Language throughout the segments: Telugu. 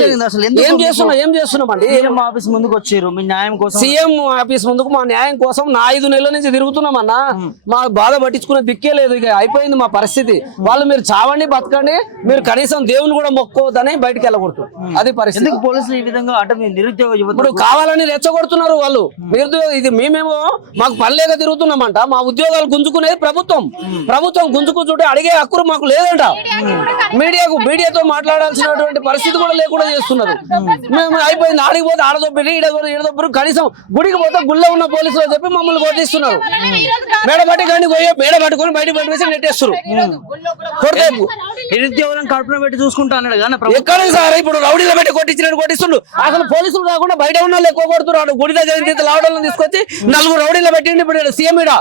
జరుగుతుంది. ఏం చేస్తున్నామండి? ఆఫీస్ ముందుకు వచ్చారు మీ న్యాయం కోసం. సీఎం ఆఫీస్ ముందుకు మా న్యాయం కోసం నా 5 నెలల నుంచి తిరుగుతున్నామన్నా. మా బాధ పట్టించుకునే దిక్కే లేదు. ఇక అయిపోయింది మా పరిస్థితి. వాళ్ళు మీరు చావండి బతకండి, మీరు కనీసం దేవుని కూడా మొక్కోవద్దని బయటకు వెళ్ళకూడదు. అది పరిస్థితి. పోలీసులు ఈ విధంగా అంటే నిరుద్యోగ యువత ఇప్పుడు కావాలని రెచ్చగొడుతున్నారు వాళ్ళు. ఇది మేమేమో మాకు పనిలేక తిరుగుతున్నామంట. మా ఉద్యోగాలు గుంజుకునేది ప్రభుత్వం. ప్రభుత్వం గుంజుకుంటుంటే అడిగే హక్కు మాకు లేదంట. మీడియాతో మాట్లాడాల్సినటువంటి పరిస్థితి కూడా లేకుండా చేస్తున్నారు. మేము అయిపోయింది, ఆడికి పోతే ఆడదొబ్బరి ఈడదొబ్బరు, కనీసం గుడికి పోతే గుళ్ళో ఉన్న పోలీసులు చెప్పి మమ్మల్ని కొట్టిస్తున్నారు. మేడబట్టి కానీ మేడ పట్టుకొని బయట పెట్టేసి నెట్టేస్తారు. నిరుద్యోగులను కడుపున పెట్టి చూసుకుంటా అన్నాడు కానీ ఎక్కడ సార్ ఇప్పుడు రౌడీలో పెట్టి కొట్టించినట్టు కొట్టిస్తుండ్రు. అసలు పోలీసులు కాకుండా బయట ఉన్న వాళ్ళు ఎక్కువ కొడుతున్నారు. గుడి దగ్గర లావడాలను తీసుకొచ్చి 4 రౌడీలో పెట్టిండి. ఇప్పుడు సీఎం ఇడ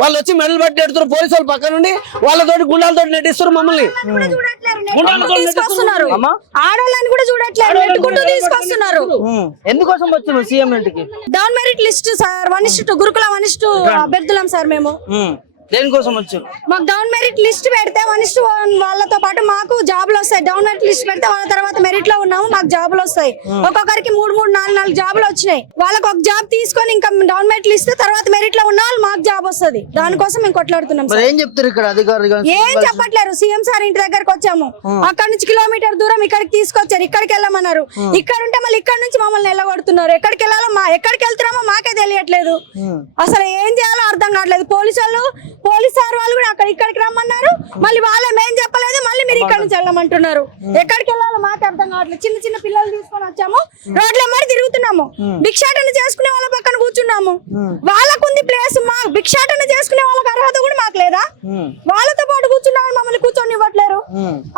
వాళ్ళు వచ్చి మెడల్ పట్టి నెడుతున్నారు. పోలీసు వాళ్ళు పక్క నుండి వాళ్ళతోటి గుండాలతో నెట్టిస్తారు మమ్మల్ని. ఆడవాళ్ళని కూడా చూడట్లేదు, నెట్టుకుంటూ తీసుకొస్తున్నారు. ఎందుకోసం వచ్చారు సీఎం ఇంటికి? డౌన్ మెరిట్ లిస్ట్ సార్, 1:2 గురుకుల 1:2 అభ్యర్థులం సార్ మేము. దేనికోసం వచ్చారు? మాకు డౌన్ మెరిట్ లిస్ట్ పెడితే 1:1 వాళ్ళతో పాటు మాకు జాబులు వస్తాయి. డౌన్ మెరిట్ లిస్ట్ పెడితే వాళ్ళ తర్వాత మెరిట్ లో ఉన్నాము, మాకు జాబులు వస్తాయి. ఒక్కొక్కరికి 3, 4 జాబులు వచ్చినాయి. వాళ్ళకి ఒక జాబ్ తీసుకొని ఇంకా డౌన్ మెరిట్ లిస్ట్ తర్వాత మెరిట్ లో ఉన్న వాళ్ళు మాకు జాబ్ వస్తుంది. దానికోసం మేము కొట్లాడుతున్నాం. ఏం చెప్తారు ఇక్కడ అధికారులు? ఏం చెప్పట్లేరు. సీఎం సార్ ఇంటి దగ్గరకు వచ్చాము, అక్కడ నుంచి కిలోమీటర్ దూరం ఇక్కడికి తీసుకొచ్చారు. ఇక్కడికి వెళ్ళమన్నారు. ఇక్కడ ఉంటే మళ్ళీ ఇక్కడ నుంచి మమ్మల్ని వెళ్ళగొడుతున్నారు. ఎక్కడికి వెళ్ళాలో ఎక్కడికి వెళ్తున్నామో మాకే తెలియట్లేదు. అసలు ఏం చేయాలో అర్థం కావట్లేదు. పోలీస్ సార్ వాళ్ళు కూడా ఇక్కడికి రమ్మన్నారు. మళ్ళీ వాళ్ళే మేం చెప్పలేదు, మళ్ళీ మీరు ఇక్కడ నుంచి వెళ్ళమంటున్నారు. ఎక్కడికి వెళ్ళాలో మాకు అర్థం కావట్లేదు. చిన్న చిన్న పిల్లలు తీసుకొని వచ్చాము, రోడ్ల మరి తిరుగుతున్నాము. భిక్షాటన చేసుకునే వాళ్ళ పక్కన కూర్చున్నాము. వాళ్ళకుంది ప్లేస్, మా భిక్షాటన చేసుకునే వాళ్ళకి అర్హత కూడా మాకు లేదా? వాళ్ళతో పాటు కూర్చున్నామని మమ్మల్ని కూర్చొని ఇవ్వట్లేరు.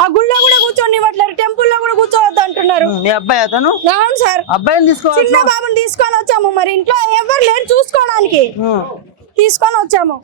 ఆ గుళ్ళో కూడా కూర్చొని ఇవ్వట్లేరు, టెంపుల్ లో కూడా కూర్చోవద్దు అంటున్నారు. మీ అబ్బాయి అతను? అవును సార్, అబ్బాయిని తీసుకోవాలి. చిన్న బాబుని తీసుకొని వచ్చాము. మరి ఇంట్లో ఎవరు లేరు చూసుకోవడానికి, తీసుకొని వచ్చాము.